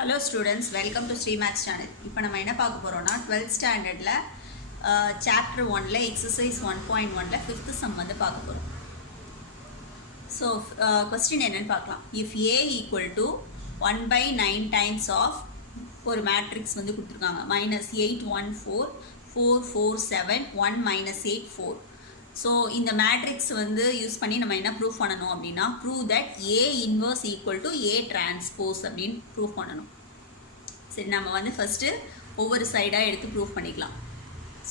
Hello students, welcome to Sri Maths channel. இப்போ நம்ம என்ன பார்க்க போறோம்னா 12th standardல chapter 1ல exercise 1.1ல 5th sum வந்து பார்க்க போறோம். So question என்னன்னு பார்க்கலாம். If A equal to 1 by 9 times of ஒரு மேட்ரிக்ஸ் வந்து கொடுத்துருக்காங்க -8 1 4 4 4 7 1 -8 4. ஸோ இந்த மேட்ரிக்ஸ் வந்து யூஸ் பண்ணி நம்ம என்ன ப்ரூவ் பண்ணணும் அப்படின்னா prove that A inverse equal to A transpose அப்படின்னு ப்ரூவ் பண்ணணும். சரி, நம்ம வந்து ஃபஸ்ட்டு ஒவ்வொரு சைடாக எடுத்து ப்ரூவ் பண்ணிக்கலாம்.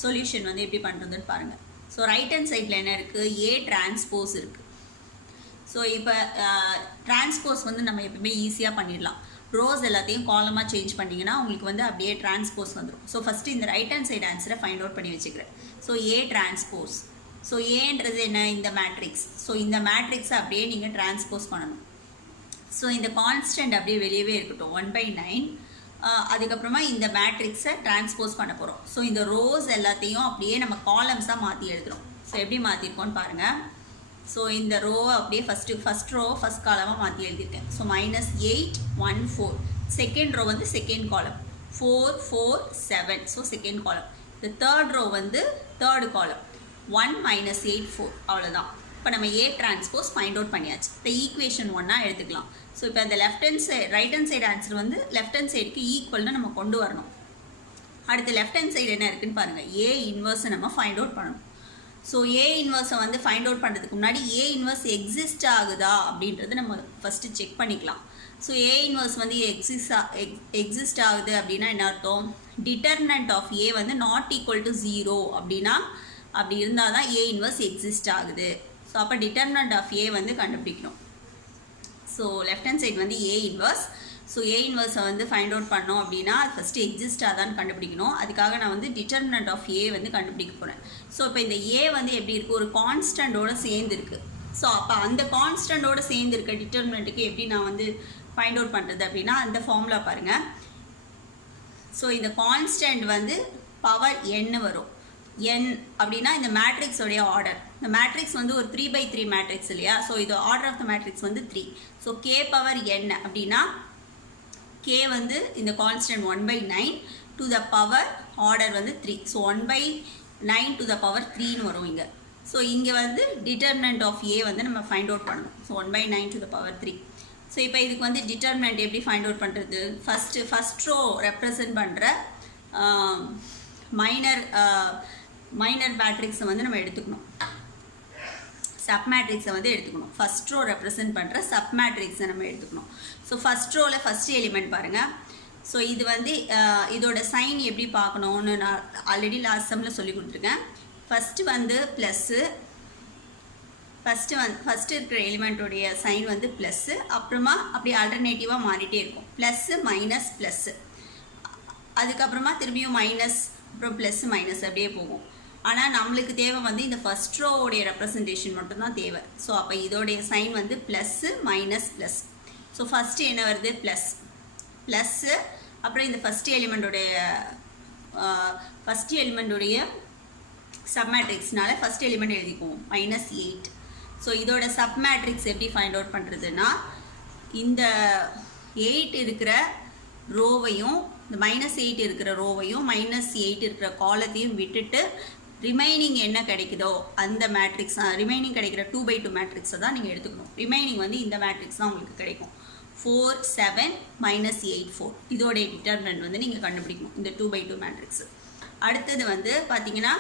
சொல்யூஷன் வந்து எப்படி பண்ணுறதுன்னு பாருங்கள். ஸோ ரைட் ஹேண்ட் சைடில் என்ன இருக்குது, ஏ டிரான்ஸ்போஸ் இருக்குது. ஸோ இப்போ டிரான்ஸ்போஸ் வந்து நம்ம எப்பவுமே ஈஸியாக பண்ணிடலாம். ரோஸ் எல்லாத்தையும் காலமாக சேஞ்ச் பண்ணிங்கன்னா உங்களுக்கு வந்து அப்படியே டிரான்ஸ்போஸ் வந்துடும். ஸோ ஃபஸ்ட்டு இந்த ரைட் ஹேண்ட் சைடு ஆன்சரை ஃபைண்ட் அவுட் பண்ணி வச்சுக்கிறேன். ஸோ ஏ டிரான்ஸ்போஸ். ஸோ ஏன்றது என்ன, இந்த மேட்ரிக்ஸ். ஸோ இந்த மேட்ரிக்ஸை அப்படியே நீங்கள் டிரான்ஸ்போஸ் பண்ணணும். ஸோ இந்த கான்ஸ்டன்ட் அப்படியே வெளியவே இருக்கட்டும் 1 by 9. அதுக்கப்புறமா இந்த மேட்ரிக்ஸை டிரான்ஸ்போஸ் பண்ண போகிறோம். ஸோ இந்த ரோஸ் எல்லாத்தையும் அப்படியே நம்ம காலம்ஸாக மாற்றி எழுதுகிறோம். ஸோ எப்படி மாற்றிருக்கோன்னு பாருங்கள். ஸோ இந்த ரோவை அப்படியே ஃபஸ்ட் ரோ ஃபஸ்ட் காலமாக மாற்றி எழுதியிருக்கேன். ஸோ -8 1 4. செகண்ட் ரோ வந்து second column 4 4 7. So second column. இந்த தேர்ட் ரோ வந்து தேர்டு காலம் 1 -8 4. அவ்வளோதான். இப்போ நம்ம ஏ டிரான்ஸ்போஸ் ஃபைண்ட் அவுட் பண்ணியாச்சு. இப்போ ஈக்குவேஷன் 1 எடுத்துக்கலாம். ஸோ இப்போ அந்த left hand side right hand side answer வந்து லெஃப்ட் ஹேண்ட் சைடுக்கு ஈக்குவல்னு நம்ம கொண்டு வரணும். அடுத்து லெஃப்ட் ஹேண்ட் சைடு என்ன இருக்குன்னு பாருங்கள். ஏ இன்வர்ஸை நம்ம ஃபைண்ட் அவுட் பண்ணணும். ஸோ ஏ இன்வர்ஸை வந்து ஃபைண்ட் அவுட் பண்ணுறதுக்கு முன்னாடி ஏ இன்வர்ஸ் எக்ஸிஸ்ட் ஆகுதா அப்படின்றது நம்ம ஃபஸ்ட்டு செக் பண்ணிக்கலாம். ஸோ ஏ இன்வர்ஸ் வந்து எக்ஸிஸ்ட் ஆகுது அப்படின்னா என்ன அர்த்தம், டிட்டர்மினன்ட் ஆஃப் ஏ வந்து நாட் ஈக்குவல் டு 0 அப்படின்னா அப்படி இருந்தால் தான் ஏ இன்வர்ஸ் எக்ஸிஸ்ட் ஆகுது. ஸோ அப்போ டிட்டர்மினன்ட் ஆஃப் ஏ வந்து கண்டுபிடிக்கணும். ஸோ லெஃப்ட் ஹேண்ட் சைடு வந்து ஏ இன்வர்ஸ். ஸோ ஏ இன்வர்ஸை வந்து ஃபைண்ட் அவுட் பண்ணோம் அப்படின்னா அது ஃபஸ்ட்டு எக்ஸிஸ்டாக தான் கண்டுபிடிக்கணும். அதுக்காக நான் வந்து டிட்டர்மினன்ட் ஆஃப் ஏ வந்து கண்டுபிடிக்க போகிறேன். ஸோ இப்போ இந்த ஏ வந்து எப்படி இருக்குது, ஒரு கான்ஸ்டன்டோடு சேர்ந்துருக்கு. ஸோ அப்போ அந்த கான்ஸ்டன்டோடு சேர்ந்துருக்க டிட்டர்மினன்ட்டுக்கு எப்படி நான் வந்து ஃபைண்ட் அவுட் பண்ணுறது அப்படின்னா அந்த ஃபார்முலா பாருங்கள். ஸோ இந்த கான்ஸ்டன்ட் வந்து பவர் n வரும். n அப்படின்னா இந்த மேட்ரிக்ஸோடைய ஆர்டர். இந்த மேட்ரிக்ஸ் வந்து ஒரு 3 by 3 மேட்ரிக்ஸ் இல்லையா. ஸோ இது ஆர்டர் ஆஃப் த மேட்ரிக்ஸ் வந்து 3. ஸோ k பவர் n அப்படின்னா k வந்து இந்த constant 1 by 9 to the power order வந்து 3. So 1 by 9 to the power 3ன்னு வரும் இங்கே. ஸோ இங்கே வந்து டிட்டர்மினன்ட் ஆஃப் ஏ வந்து நம்ம ஃபைண்ட் அவுட் பண்ணணும். So 1 by 9 to the power 3. So இப்போ இதுக்கு வந்து டிட்டர்மினன்ட் எப்படி ஃபைண்ட் அவுட் பண்ணுறது, ஃபஸ்ட் ரோ ரெப்ரசன்ட் பண்ணுற மைனர் மேட்ரிக்ஸை வந்து நம்ம எடுத்துக்கணும். சப் மேட்ரிக்ஸை வந்து எடுத்துக்கணும். ஃபஸ்ட் ரோ ரெப்ரசன்ட் பண்ணுற சப் மேட்ரிக்ஸை நம்ம எடுத்துக்கணும். ஸோ ஃபஸ்ட் ரோவில் ஃபஸ்ட் எலிமெண்ட் பாருங்கள். ஸோ இது வந்து இதோட சைன் எப்படி பார்க்கணுன்னு நான் ஆல்ரெடி லாஸ்ட் சம்மில் சொல்லி கொடுத்துருக்கேன். ஃபஸ்ட்டு வந்து ப்ளஸ்ஸு, ஃபஸ்ட்டு இருக்கிற எலிமெண்ட்டோடைய சைன் வந்து ப்ளஸ்ஸு, அப்புறமா அப்படி ஆல்டர்னேட்டிவாக மாறிட்டே இருக்கும். ப்ளஸ்ஸு மைனஸ் ப்ளஸ்ஸு, அதுக்கப்புறமா திரும்பியும் மைனஸ், அப்புறம் ப்ளஸ் மைனஸ் அப்படியே போகும். ஆனால் நம்மளுக்கு தேவை வந்து இந்த ஃபஸ்ட் ரோவுடைய ரெப்ரசன்டேஷன் மட்டும்தான் தேவை. ஸோ அப்போ இதோடைய சைன் வந்து plus minus plus. So first என்ன வருது, ப்ளஸ்ஸு, அப்புறம் இந்த ஃபஸ்ட் எலிமெண்ட்டுடைய சப் மேட்ரிக்ஸ்னால ஃபஸ்ட் எலிமெண்ட் எழுதிக்குவோம் -8. ஸோ இதோட சப் மேட்ரிக்ஸ் எப்படி ஃபைண்ட் அவுட் பண்ணுறதுன்னா இந்த 8 இருக்கிற ரோவையும் இந்த -8 இருக்கிற ரோவையும் -8 இருக்கிற காலத்தையும் விட்டுட்டு ரிமைனிங் என்ன கிடைக்குதோ அந்த மேட்ரிக்ஸ், ரிமைனிங் கிடைக்கிற 2 by 2 மேட்ரிக்ஸை தான் நீங்கள் எடுத்துக்கணும். ரிமைனிங் வந்து இந்த மேட்ரிக்ஸ் தான் உங்களுக்கு கிடைக்கும். 4 7 -8 4. இதோடைய டிட்டர்மினன்ட் வந்து நீங்கள் கண்டுபிடிக்கணும் இந்த 2 by 2 மேட்ரிக்ஸ். அடுத்தது வந்து பார்த்தீங்கன்னா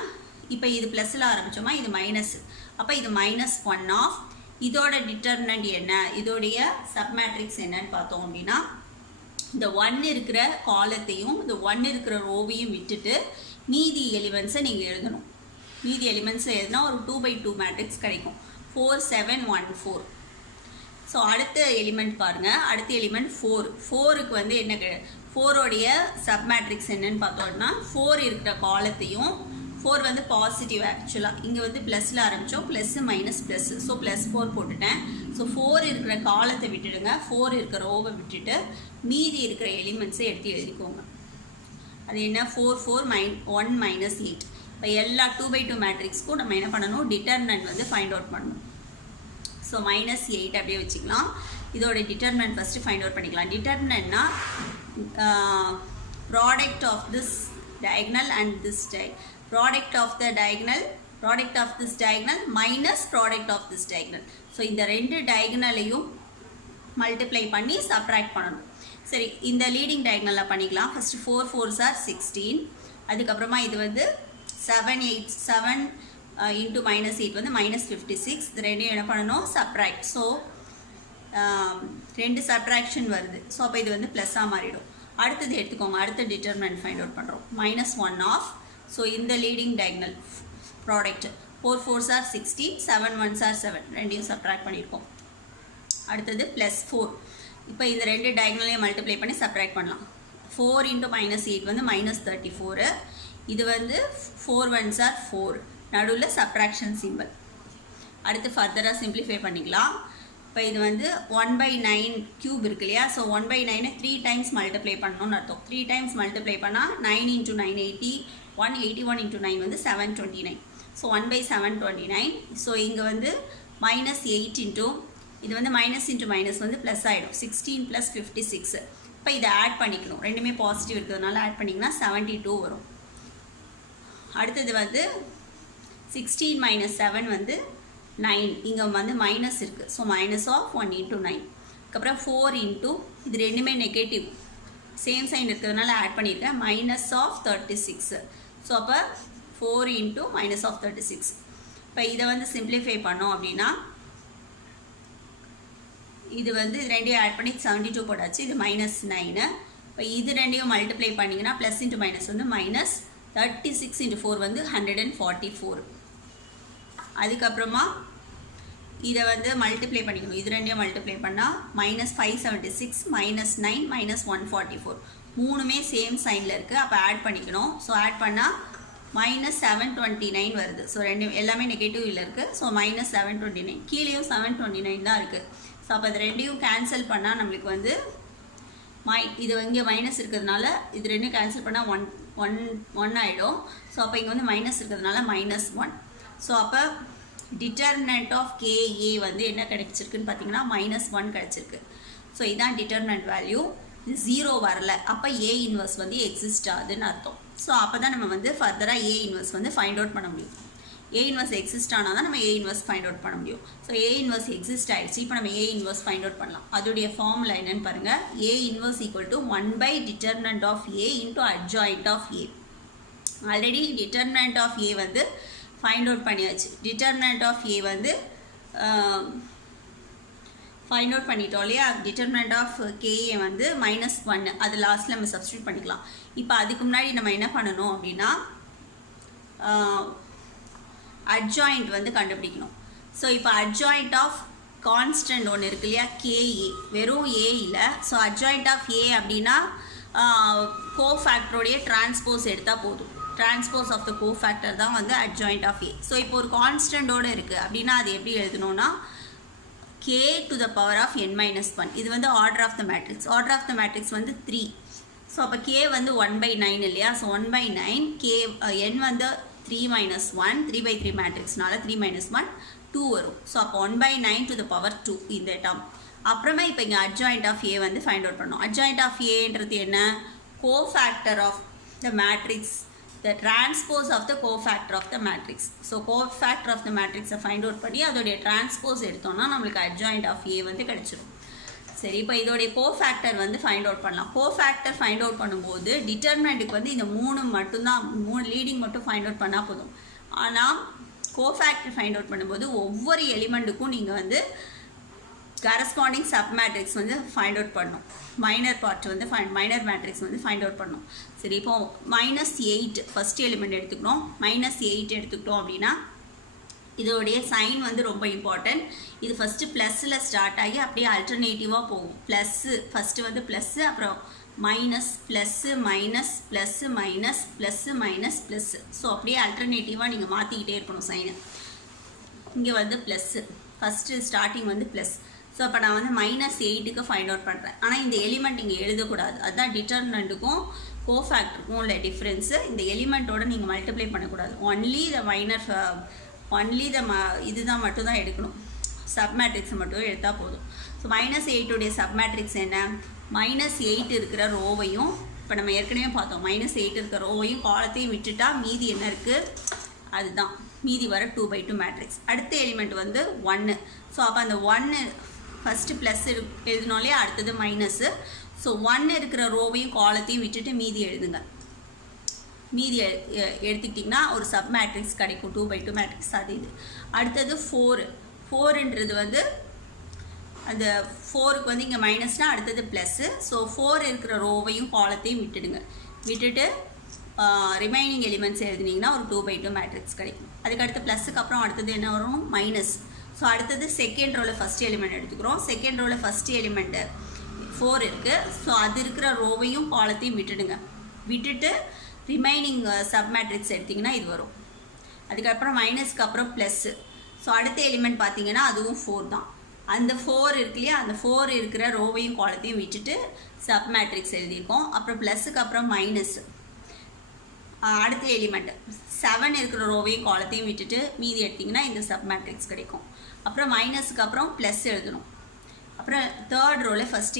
இப்போ இது ப்ளஸில் ஆரம்பித்தோமா, இது மைனஸ். அப்போ இது -1 ஆஃப் இதோட டிட்டர்மினன்ட் என்ன, இதோடைய சப் மேட்ரிக்ஸ் என்னன்னு பார்த்தோம் அப்படின்னா இந்த 1 இருக்கிற காலத்தையும் இந்த 1 இருக்கிற ரோவையும் விட்டுட்டு மீதி எலிமெண்ட்ஸை நீங்கள் எழுதணும். மீதி எலிமெண்ட்ஸை எழுதினா ஒரு 2 by 2 மேட்ரிக்ஸ் கிடைக்கும். 4 7 1 4. ஸோ அடுத்த எலிமெண்ட் பாருங்கள். அடுத்த எலிமெண்ட் 4க்கு வந்து என்ன, 4ஓடைய சப் மேட்ரிக்ஸ் என்னன்னு பார்த்தோம்னா 4 இருக்கிற காலத்தையும், 4 வந்து பாசிட்டிவ் ஆக்சுவலாக, இங்கே வந்து ப்ளஸில் ஆரம்பித்தோம், ப்ளஸ்ஸு மைனஸ் ப்ளஸ்ஸு. ஸோ +4 போட்டுட்டேன். ஸோ 4 இருக்கிற காலத்தை விட்டுடுங்க, 4 இருக்கிற ரோவை விட்டுட்டு மீதி இருக்கிற எலிமெண்ட்ஸை எடுத்து எழுதிக்கோங்க. அது என்ன, 4 4 1 -8. இப்போ எல்லா 2 by 2 மேட்ரிக்ஸ்க்கும் நம்ம என்ன பண்ணணும், டிட்டர்மினன்ட் வந்து ஃபைண்ட் அவுட் பண்ணணும். ஸோ -8 அப்படியே வச்சுக்கலாம். இதோட டிட்டர்மினன்ட் ஃபஸ்ட்டு ஃபைண்ட் அவுட் பண்ணிக்கலாம். டிட்டர்மினன்ட்னா product of this diagonal and this product of the diagonal, product of this diagonal minus product of this diagonal. So இந்த ரெண்டு diagonalையும் multiply பண்ணி subtract பண்ணணும். சரி, இந்த leading diagonal பண்ணிக்கலாம். first 4 4s are 16. அதுக்கப்புறமா இது வந்து 7 into minus 8 வந்து minus 56. இது ரெண்டையும் என்ன பண்ணணும், subtract. ஸோ ரெண்டு சப்ட்ராக்ஷன் வருது. ஸோ அப்போ இது வந்து ப்ளஸ்ஸாக மாறிடும். அடுத்தது எடுத்துக்கோங்க, அடுத்த டிட்டர்மினன்ட் ஃபைண்ட் அவுட் பண்ணுறோம். -1 ஆஃப், ஸோ இந்த leading diagonal product 4 4s are 16, 7 1s are 7, ரெண்டையும் சப்ட்ராக்ட் பண்ணியிருக்கோம். அடுத்தது +4. இப்போ இந்த ரெண்டு டயகனலையும் மல்டிப்ளை பண்ணி சப்ட்ராக்ட் பண்ணலாம். 4 into -8 வந்து -34. இது வந்து 4 1s are 4, நடுவில் சப்ட்ராக்ஷன் சிம்பிள். அடுத்து ஃபர்தராக சிம்பிளிஃபை பண்ணிக்கலாம். இப்போ இது வந்து 1/9 கியூப் இருக்கு இல்லையா, ஸோ 1/9 3 டைம்ஸ் மல்டிப்ளை பண்ணணும்னு அர்த்தம். 3 டைம்ஸ் மல்டிப்ளை பண்ணால் 9 into 9 80, 181 into 9 வந்து 729. ஸோ 1/729. ஸோ இங்கே வந்து -8 into இது வந்து மைனஸ் இன்ட்டு மைனஸ் வந்து ப்ளஸ் ஆகிடும். 16 + 56. இப்போ இதை ஆட் பண்ணிக்கணும், ரெண்டுமே பாசிட்டிவ் இருக்கிறதுனால ஆட் பண்ணிங்கன்னா 72 வரும். அடுத்தது வந்து 16 - 7 வந்து 9, இங்கே வந்து மைனஸ் இருக்குது. So -1 into 9. அதுக்கப்புறம் 4 into இது ரெண்டுமே நெகட்டிவ், சேம் சைன் இருக்கிறதுனால ஆட் பண்ணியிருக்கேன், -36. ஸோ அப்போ 4 into -36. இப்போ இதை வந்து சிம்பிளிஃபை பண்ணோம் அப்படின்னா இது வந்து இது ரெண்டையும் ஆட் பண்ணி 72 போட்டாச்சு. இது -9. இப்போ இது ரெண்டையும் மல்டிப்ளை பண்ணிங்கன்னா ப்ளஸ் இன்ட்டு மைனஸ் வந்து -36 into 4 வந்து 144. அதுக்கப்புறமா இதை வந்து மல்டிப்ளை பண்ணிக்கணும், இது ரெண்டையும் மல்டிப்ளை பண்ணால் -576, -9, -144, மூணுமே சேம் சைனில் இருக்குது. அப்போ ஆட் பண்ணிக்கணும். ஸோ ஆட் பண்ணால் -729 வருது. ஸோ ரெண்டு எல்லாமே நெகட்டிவில் இருக்குது. ஸோ -729, கீழேயும் 729 தான் இருக்குது. ஸோ அப்போ இது ரெண்டையும் கேன்சல் பண்ணால் நம்மளுக்கு வந்து இது இங்கே மைனஸ் இருக்கிறதுனால இது ரெண்டும் கேன்சல் பண்ணால் 1 ஆகிடும். ஸோ அப்போ இங்கே வந்து மைனஸ் இருக்கிறதுனால -1. ஸோ அப்போ டிட்டர்மினன்ட் ஆஃப் KA வந்து என்ன கிடைச்சிருக்குன்னு பார்த்தீங்கன்னா -1 கிடைச்சிருக்கு. ஸோ இதுதான் டிட்டர்மினன்ட் வேல்யூ. 0 வரல, அப்போ A இன்வர்ஸ் வந்து எக்ஸிஸ்ட் ஆகுதுன்னு அர்த்தம். ஸோ அப்போ தான் நம்ம வந்து ஃபர்தராக A இன்வர்ஸ் வந்து ஃபைண்ட் அவுட் பண்ண முடியும். A இன்வர்ஸ் எக்ஸிஸ்ட் ஆனால் தான் நம்ம A இன்வர்ஸ் ஃபைண்ட் அவுட் பண்ண முடியும். ஸோ A இன்வர்ஸ் எக்ஸிஸ்ட் ஆகிடுச்சு. இப்போ நம்ம A இன்வர்ஸ் ஃபைண்ட் அவுட் பண்ணலாம். அதோடைய ஃபார்முலா என்னன்னு பாருங்கள். A inverse = one by determinant of A into adjoint of A. Already determinant of A வந்து ஃபைண்ட் அவுட் பண்ணியாச்சு. டிட்டர்மினன்ட் ஆஃப் A வந்து ஃபைண்ட் அவுட் பண்ணிட்டோம் இல்லையா. டிட்டர்மினன்ட் ஆஃப் KA வந்து -1, அது லாஸ்ட்டில் நம்ம சப்ஸ்டியூட் பண்ணிக்கலாம். இப்போ அதுக்கு முன்னாடி நம்ம என்ன பண்ணணும் அப்படின்னா அட்ஜாயிண்ட் வந்து கண்டுபிடிக்கணும். ஸோ இப்போ அட்ஜாயிண்ட் ஆஃப் கான்ஸ்டன்ட் ஒன்று இருக்கு இல்லையா, KA, வெறும் A இல்லை. ஸோ அட்ஜாயிண்ட் ஆஃப் A அப்படின்னா கோஃபேக்டரோடைய டிரான்ஸ்போஸ் எடுத்தால் போதும். டிரான்ஸ்போஸ் ஆஃப் த கோஃபேக்டர் தான் வந்து அட்ஜாயிண்ட் ஆஃப் A. ஸோ இப்போ ஒரு கான்ஸ்டன்டோடு இருக்குது அப்படின்னா அது எப்படி எழுதணும்னா K to the power of n - 1. இது வந்து order of the matrix. Order of the matrix வந்து 3. ஸோ அப்போ K வந்து 1/9 இல்லையா. ஸோ 1/9 K, n வந்து 3 - 1, 3/3 மேட்ரிக்ஸ்னால 3 - 1 2 வரும். ஸோ அப்போ 1/9 to the power 2 இந்த டேர்ம். அப்புறமா இப்போ இங்கே அட்ஜாயிண்ட் ஆஃப் A வந்து ஃபைண்ட் அவுட் பண்ணோம். அட்ஜாயிண்ட் ஆஃப் Aன்றது என்ன, cofactor of the matrix, the transpose of the cofactor of the matrix. So cofactor of the matrix find out பண்ணி அதோடைய transpose எடுத்தோம்னா நம்மளுக்கு adjoint of A வந்து கிடைச்சிடும். சரி, இப்போ இதோடைய கோஃபேக்டர் வந்து ஃபைண்ட் அவுட் பண்ணலாம். கோஃபேக்டர் ஃபைண்ட் அவுட் பண்ணும்போது டிட்டர்மினன்ட்டுக்கு வந்து இந்த 3 மட்டும்தான், 3 லீடிங் மட்டும் ஃபைண்ட் அவுட் பண்ணால் போதும். ஆனால் கோஃபேக்டர் ஃபைண்ட் அவுட் பண்ணும்போது ஒவ்வொரு எலிமெண்ட்டுக்கும் நீங்கள் வந்து கரஸ்பாண்டிங் சப் மேட்ரிக்ஸ் வந்து ஃபைண்ட் அவுட் பண்ணணும். மைனர் பார்ட் வந்து மைனர் மேட்ரிக்ஸ் வந்து ஃபைண்ட் அவுட் பண்ணணும். சரி, இப்போ -8 ஃபஸ்ட் எலிமெண்ட் எடுத்துக்கணும். -8 எடுத்துக்கிட்டோம் அப்படின்னா இதோடைய சைன் வந்து ரொம்ப இம்பார்ட்டன்ட். இது ஃபஸ்ட்டு ப்ளஸ்ஸில் ஸ்டார்ட் ஆகி அப்படியே அல்டர்னேட்டிவாக போகும். ப்ளஸ்ஸு ஃபஸ்ட்டு வந்து ப்ளஸ்ஸு, அப்புறம் minus, plus, minus, plus, minus, plus, minus, plus. So அப்படியே அல்டர்னேட்டிவாக நீங்கள் மாற்றிக்கிட்டே இருக்கணும் சைனை. இங்கே வந்து ப்ளஸ்ஸு, ஃபஸ்ட்டு ஸ்டார்டிங் வந்து ப்ளஸ். ஸோ அப்போ நான் வந்து -8க்கு ஃபைண்ட் அவுட் பண்ணுறேன். ஆனால் இந்த எலிமெண்ட் இங்கே எழுதக்கூடாது. அதுதான் டிட்டர்மினன்ட்டுக்கும் கோஃபேக்டருக்கும் உள்ள டிஃப்ரென்ஸு. இந்த எலிமெண்ட்டோட நீங்கள் மல்டிப்ளை பண்ணக்கூடாது. ஒன்லி த இதுதான் மட்டும்தான் எடுக்கணும். சப் மேட்ரிக்ஸை மட்டும் எடுத்தால் போதும். ஸோ -8 உடைய சப் மேட்ரிக்ஸ் என்ன, -8 இருக்கிற ரோவையும் இப்போ நம்ம ஏற்கனவே பார்த்தோம் -8 இருக்கிற ரோவையும் காலத்தையும் விட்டுட்டா மீதி என்ன இருக்குது அதுதான் மீதி வர 2/2 மேட்ரிக்ஸ். அடுத்த எலிமெண்ட் வந்து 1. ஸோ அப்போ அந்த 1 ஃபஸ்ட்டு ப்ளஸ் எழுதினோம் இல்லையா, அடுத்தது மைனஸு. ஸோ 1 இருக்கிற ரோவையும் காலத்தையும் விட்டுட்டு மீதி எழுதுங்க. மீதி எடுத்துக்கிட்டிங்கன்னா ஒரு சப் மேட்ரிக்ஸ் கிடைக்கும், 2/2 மேட்ரிக்ஸ் அது இது. அடுத்தது 4ன்றது வந்து அந்த 4க்கு வந்து இங்கே மைனஸ்னால் அடுத்தது ப்ளஸ்ஸு. ஸோ 4 இருக்கிற ரோவையும் காலத்தையும் விட்டுட்டு ரிமைனிங் எலிமெண்ட்ஸ் எழுதினீங்கன்னா ஒரு 2/2 மேட்ரிக்ஸ் கிடைக்கும். அதுக்கடுத்து ப்ளஸ்ஸுக்கு அப்புறம் அடுத்தது என்ன வரும், மைனஸ். ஸோ அடுத்தது செகண்ட் ரோவில் ஃபஸ்ட் எலிமெண்ட் எடுத்துக்கிறோம். செகண்ட் ரோவில் ஃபஸ்ட் எலிமெண்ட்டு 4 இருக்குது. ஸோ அது இருக்கிற ரோவையும் காலத்தையும் விட்டுட்டு ரிமைனிங் சப் மேட்ரிக்ஸ் எடுத்திங்கன்னா இது வரும். அதுக்கப்புறம் மைனஸ்க்கு அப்புறம் ப்ளஸ்ஸு. ஸோ அடுத்த எலிமெண்ட் பார்த்தீங்கன்னா அதுவும் 4 தான். அந்த 4 இருக்கு இல்லையா, அந்த 4 இருக்கிற ரோவையும் காலத்தையும் விட்டுட்டு சப் மேட்ரிக்ஸ் எழுதியிருக்கோம். அப்புறம் ப்ளஸ்ஸுக்கு அப்புறம் மைனஸ். அடுத்த எலிமெண்ட் 7 இருக்கிற ரோவையும் காலத்தையும் விட்டுட்டு மீதி எடுத்திங்கன்னா இந்த சப் மேட்ரிக்ஸ் கிடைக்கும். அப்புறம் மைனஸுக்கு அப்புறம் ப்ளஸ் எழுதணும். அப்புறம் தேர்ட் ரோவில் ஃபஸ்ட்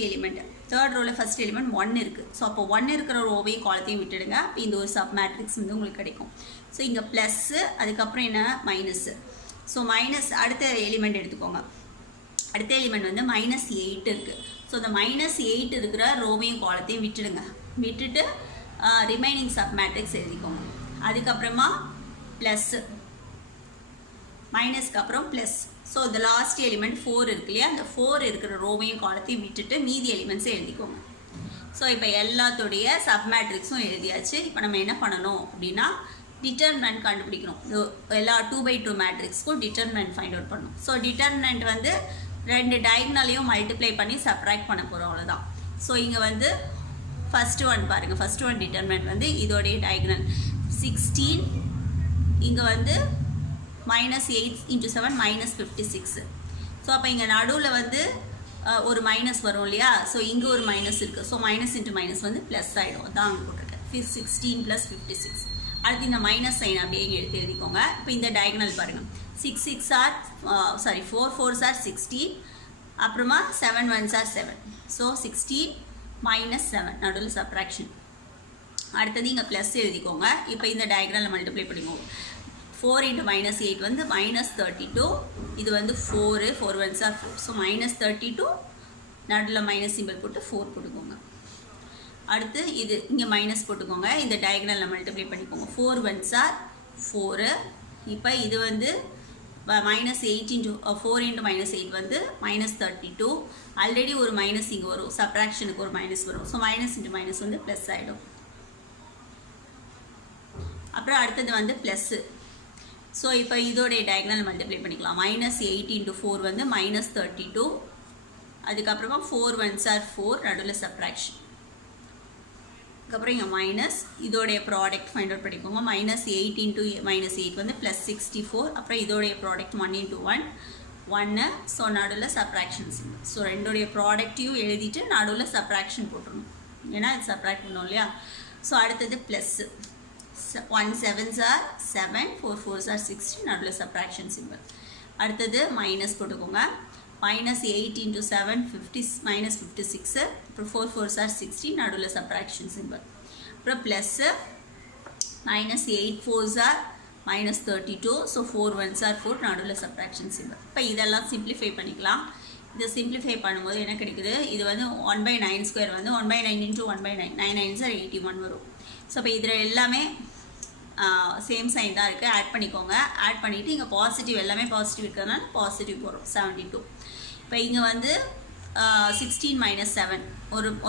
எலிமெண்ட் 1 இருக்குது. ஸோ அப்போ 1 இருக்கிற ரோவையும் காலத்தையும் விட்டுடுங்க. அப்போ இந்த ஒரு சப் மேட்ரிக்ஸ் வந்து உங்களுக்கு கிடைக்கும். ஸோ இங்கே ப்ளஸ்ஸு, அதுக்கப்புறம் என்ன மைனஸு. ஸோ மைனஸ் அடுத்த எலிமெண்ட் எடுத்துக்கோங்க. அடுத்த எலிமெண்ட் வந்து -8 இருக்குது. ஸோ இந்த -8 இருக்கிற ரோவையும் காலத்தையும் விட்டுட்டு ரிமைனிங் சப் மேட்ரிக்ஸ் எழுதிக்கோங்க. அதுக்கப்புறமா ப்ளஸ்ஸு, மைனஸ்க்கு அப்புறம் ப்ளஸ். ஸோ இந்த லாஸ்ட் எலிமெண்ட் 4 இருக்கு இல்லையா, அந்த 4 இருக்கிற ரோவையும் காலத்தையும் விட்டுட்டு மீதி எலிமெண்ட்ஸை எழுதிக்கோங்க. ஸோ இப்போ எல்லாத்துடைய சப் மேட்ரிக்ஸும் எழுதியாச்சு. இப்போ நம்ம என்ன பண்ணணும் அப்படின்னா டிட்டர்மினன்ட் கண்டுபிடிக்கணும். எல்லா 2/2 மேட்ரிக்ஸ்க்கும் டிட்டர்மினன்ட் ஃபைண்ட் அவுட் பண்ணணும். ஸோ டிட்டர்மினன்ட் வந்து 2 டயக்னலையும் மல்டிப்ளை பண்ணி சப்ராக்ட் பண்ண போகிறோம், அவ்வளோதான். ஸோ இங்கே வந்து ஃபஸ்ட்டு ஒன் பாருங்கள். ஃபஸ்ட்டு ஒன் டிட்டர்மினன்ட் வந்து இதோடைய டயக்னல் 16. இங்கே வந்து -8 × 7 -56. ஸோ அப்போ இங்கே நடுவில் வந்து ஒரு மைனஸ் வரும் இல்லையா. ஸோ இங்கே ஒரு மைனஸ் இருக்குது. ஸோ மைனஸ் இன்ட்டு மைனஸ் வந்து ப்ளஸ் ஆகிடும். அதான் அங்கே போட்டிருக்கேன். 16 + 56. அடுத்து இந்த மைனஸ் சைன் அப்படியே இங்கே எடுத்து எழுதிக்கோங்க. இப்போ இந்த டயக்னல் பாருங்கள். 4 4s are 16. அப்புறமா 7 1s are 7. ஸோ 16 - 7 நடுவில் சப்ராக்ஷன். அடுத்தது இங்கே ப்ளஸ் எழுதிக்கோங்க. இப்போ இந்த டயக்னலில் மல்டிப்ளை பண்ணிக்கோங்க. 4 × -8 வந்து -32. இது வந்து 4 1s are 4. ஸோ -32 நடுவில் மைனஸ் சிம்பிள் போட்டு 4 போட்டுக்கோங்க. அடுத்து இது இங்கே மைனஸ் போட்டுக்கோங்க. இந்த டயக்னலில் மல்டிப்ளை பண்ணிக்கோங்க. 4 1s are 4. இப்போ இது வந்து -4 × -8 வந்து -32. ஆல்ரெடி ஒரு மைனஸ் இங்கே வரும், சப்ராக்ஷனுக்கு ஒரு மைனஸ் வரும். ஸோ மைனஸ் இன்ட்டு மைனஸ் வந்து ப்ளஸ் ஆகிடும். அப்புறம் அடுத்தது வந்து ப்ளஸ்ஸு. ஸோ இப்போ இதோடைய டயக்னல் மல்டிப்ளை பண்ணிக்கலாம். -8 × 4 வந்து -32. அதுக்கப்புறமா 4 1s are 4 நடுவில் சப்ராக்ஷன். அதுக்கப்புறம் இங்கே மைனஸ், இதோடைய ப்ராடக்ட் ஃபைண்ட் அவுட் பண்ணிக்கோங்க. -8 × -8 வந்து +64. அப்புறம் இதோடைய ப்ராடக்ட் 1 × 1 ஸோ நடுவில் சப்ராக்ஷன் சிம்பிள். ஸோ ரெண்டோடைய ப்ராடக்டையும் எழுதிட்டு நடுவில் சப்ராக்ஷன் போட்டுடணும், ஏன்னா இது சப்ராக்ட் பண்ணோம் இல்லையா. ஸோ அடுத்தது plus. 1 7s are 7, 4 4s are 16 நடுவில் சப்ராக்ஷன் சிம்பிள். அடுத்தது மைனஸ் போட்டுக்கோங்க. -8 × 7 -56. அப்புறம் 4 4s are 16 நடுவில் சப்ராக்ஷன் சிம்பிள். அப்புறம் plus -8 4s are -32. So 4 1s are 4 நடுவில் சப்ராக்ஷன் சிம்பிள். இப்போ இதெல்லாம் சிம்பிளிஃபை பண்ணிக்கலாம். இதை சிம்பிளிஃபை பண்ணும்போது என்ன கிடைக்குது, இது வந்து 1/9² வந்து 1/9 × 1/9 9 9s are 81 வரும். ஸோ இப்போ இதில் எல்லாமே சேம் சைன் தான் இருக்குது. ஆட் பண்ணிக்கோங்க. ஆட் பண்ணிவிட்டு இங்கே பாசிட்டிவ் எல்லாமே பாசிட்டிவ் இருக்கிறதுனால பாசிட்டிவ் போகிறோம் 72. இப்போ இங்கே வந்து 16 - 7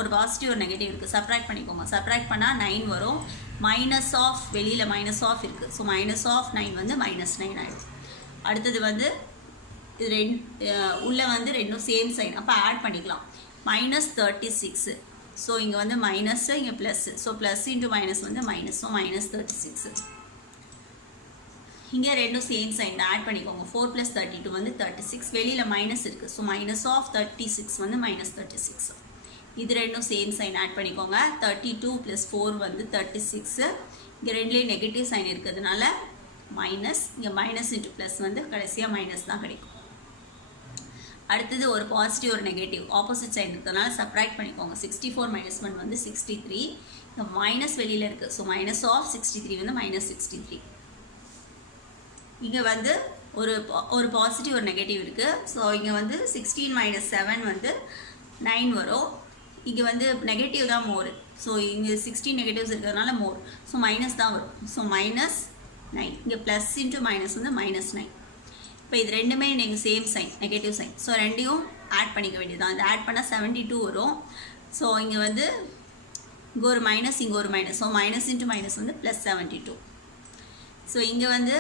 ஒரு பாசிட்டிவ் ஒரு நெகட்டிவ் இருக்குது. சப்ராக்ட் பண்ணிக்கோங்க. சப்ராக்ட் பண்ணால் 9 வரும். மைனஸ் ஆஃப் வெளியில் மைனஸ் ஆஃப் இருக்குது. ஸோ -9 வந்து -9 ஆகிடும். அடுத்தது வந்து இது உள்ளே வந்து ரெண்டும் சேம் சைன், அப்போ ஆட் பண்ணிக்கலாம். -36. ஸோ இங்கே வந்து மைனஸ்ஸு, இங்கே plus. So plus into minus வந்து மைனஸ். ஸோ -36. இங்கே ரெண்டும் சேம் சைன் தான், ஆட் பண்ணிக்கோங்க. 4 + 32 வந்து 36. வெளியில் மைனஸ் இருக்குது. ஸோ -36 வந்து -36. இது ரெண்டும் சேம் சைன், ஆட் பண்ணிக்கோங்க. 32 + 4 வந்து 36. இங்கே ரெண்டுலேயும் நெகட்டிவ் சைன் இருக்கிறதுனால மைனஸ். இங்கே மைனஸ் இன்ட்டு ப்ளஸ் வந்து கடைசியாக மைனஸ் தான் கிடைக்கும். அடுத்தது ஒரு பாசிட்டிவ் ஒரு நெகட்டிவ் ஆப்போசிட் சைடு இருக்கிறதுனால சப்ராக்ட் பண்ணிக்கோங்க. 64 மைனஸ் 1 வந்து 63. இங்கே மைனஸ் வெளியில் இருக்குது. ஸோ மைனஸ் ஆஃப் 63 வந்து மைனஸ் 63. இங்கே வந்து ஒரு பாசிட்டிவ் ஒரு நெகட்டிவ் இருக்குது. ஸோ இங்கே வந்து 16 மைனஸ் 7 வந்து 9 வரும். இங்கே வந்து நெகட்டிவ் தான் மோர். ஸோ இங்கே 16 நெகட்டிவ்ஸ் இருக்கிறதுனால மோர். ஸோ மைனஸ் தான் வரும். So minus 9. இங்கே ப்ளஸ் இன்ட்டு மைனஸ் வந்து மைனஸ் 9. இப்போ இது ரெண்டுமே நீங்கள் same sign negative sign. So ரெண்டையும் ஆட் பண்ணிக்க வேண்டியதுதான். இது ஆட் பண்ணால் 72 வரும். ஸோ இங்கே வந்து இங்கே ஒரு மைனஸ் இங்கே ஒரு minus. So minus into minus வந்து ப்ளஸ் 72. ஸோ இங்கே வந்து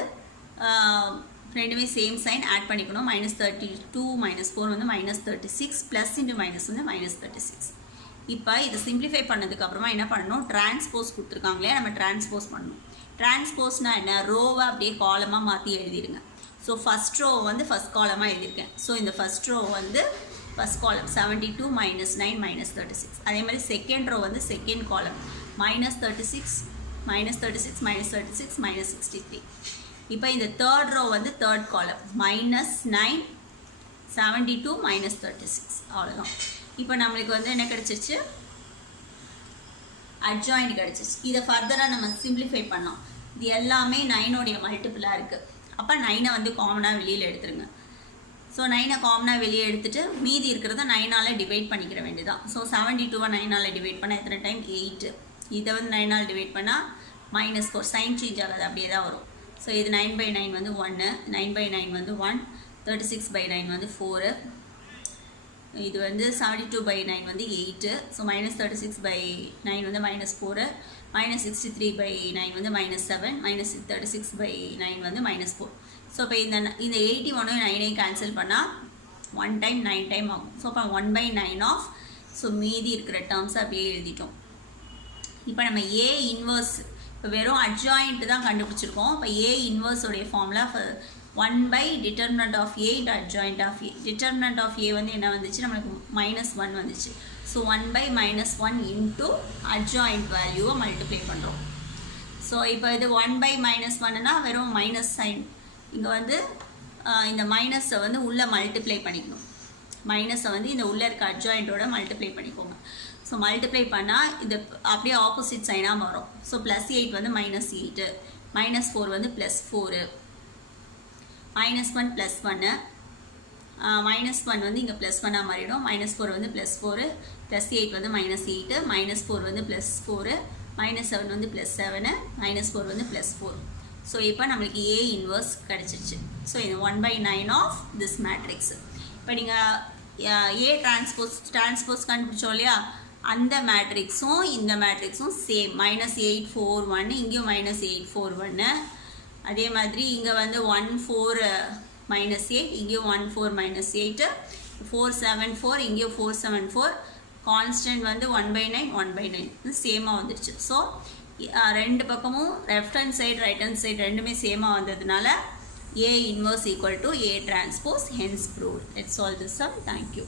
ரெண்டுமே சேம் சைன் ஆட் பண்ணிக்கணும். மைனஸ் 32 மைனஸ் 4 வந்து மைனஸ் 36 ப்ளஸ் இன்ட்டு மைனஸ் வந்து மைனஸ் 36. இப்போ இதை சிம்பிளிஃபை பண்ணதுக்கப்புறமா என்ன பண்ணணும், டிரான்ஸ்போஸ் கொடுத்துருக்காங்களே நம்ம டிரான்ஸ்போஸ் பண்ணணும். டிரான்ஸ்போஸ்னால் என்ன, ரோவை அப்படியே காலமாக மாற்றி எழுதிடுங்க. ஸோ ஃபஸ்ட் ரோ வந்து ஃபஸ்ட் காலமாக எழுதியிருக்கேன். ஸோ இந்த ஃபஸ்ட் ரோ வந்து ஃபஸ்ட் காலம் 72 மைனஸ் 9 மைனஸ் 36. அதே மாதிரி செகண்ட் ரோ வந்து second column minus 36 minus 36 minus 36 minus 63. இப்போ இந்த தேர்ட் ரோ வந்து தேர்ட் காலம் மைனஸ் 9 72 மைனஸ் 36. அவ்வளோதான். இப்போ நம்மளுக்கு வந்து என்ன கிடச்சிருச்சு, அட்ஜாயிண்ட் கிடச்சிருச்சு. இதை ஃபர்தராக நம்ம சிம்பிளிஃபை பண்ணோம். இது எல்லாமே 9 மல்டிபிளாக இருக்குது. அப்போ 9 வந்து காமனாக வெளியில் எடுத்துருங்க. ஸோ 9 காமனாக வெளியே எடுத்துகிட்டு மீதி இருக்கிறத 9ஆல் டிவைட் பண்ணிக்கிற வேண்டியதான். ஸோ 72 9ஆல் டிவைட் பண்ணால் எத்தனை டைம் 8. இதை வந்து 9ஆல் டிவைட் பண்ணால் மைனஸ் 4. சைன் சேஞ்ச் ஆகாது, அப்படியே தான் வரும். ஸோ இது 9/9 வந்து 1, 9/9 வந்து 1, 36/9 வந்து 4, இது வந்து 72/9 வந்து 8. ஸோ மைனஸ் 36/9 வந்து மைனஸ் 4, மைனஸ் 63/9 வந்து மைனஸ் 7, மைனஸ் 36/9 வந்து மைனஸ் 4. ஸோ இப்போ இந்த 81 9 கேன்சல் பண்ணால் 1 டைம் 9 டைம் ஆகும். ஸோ அப்போ 1/9 ஆஃப். ஸோ மீதி இருக்கிற டேர்ம்ஸ் அப்படியே எழுதிட்டோம். இப்போ நம்ம ஏ இன்வர்ஸ் இப்போ வெறும் அட்ஜாயிண்ட் தான் கண்டுபிடிச்சிருக்கோம். இப்போ ஏ இன்வர்ஸோடைய formula 1/determinant of A into adjoint of A. determinant of A வந்து என்ன வந்துச்சு, நம்மளுக்கு -1 வந்துச்சு. ஸோ 1/-1 into adjoint வேல்யூவை மல்டிப்ளை பண்ணுறோம். ஸோ இப்போ இது 1/-1னா வெறும் மைனஸ் சைன். இங்கே வந்து இந்த மைனஸை வந்து உள்ளே மல்டிப்ளை பண்ணிக்கணும். மைனஸை வந்து இந்த உள்ளே இருக்க அட்ஜாயிண்ட்டோட மல்டிப்ளை பண்ணிக்கோங்க. ஸோ மல்டிப்ளை பண்ணால் இது அப்படியே ஆப்போசிட் சைனாக வரும். ஸோ +8 வந்து -8, -4 வந்து +4, -1 +1, -1 வந்து இங்கே +1ஆக மாறிடும். -4 வந்து +4, +8 வந்து -8, -4 வந்து +4, -7 வந்து +7, -4 வந்து +4. ஸோ இப்போ நம்மளுக்கு ஏ இன்வர்ஸ் கிடச்சிருச்சு. ஸோ இது 1/9 ஆஃப் திஸ் மேட்ரிக்ஸ். இப்போ நீங்கள் ஏ டிரான்ஸ்போஸ் கண்டுபிடிச்சோம் இல்லையா, அந்த மேட்ரிக்ஸும் இந்த மேட்ரிக்ஸும் சேம். -841 இங்கேயும் -841. அதே மாதிரி இங்கே வந்து 1 4 -8 இங்கேயும் 1 4 -8, 474 இங்கேயும் 474. கான்ஸ்டன்ட் வந்து 1/9 1/9 சேமாக வந்துடுச்சு. ஸோ ரெண்டு பக்கமும் left hand side right hand side ரெண்டுமே சேமாக வந்ததுனால A inverse equal to A transpose, hence proved. Let's solve this sum. Thank you.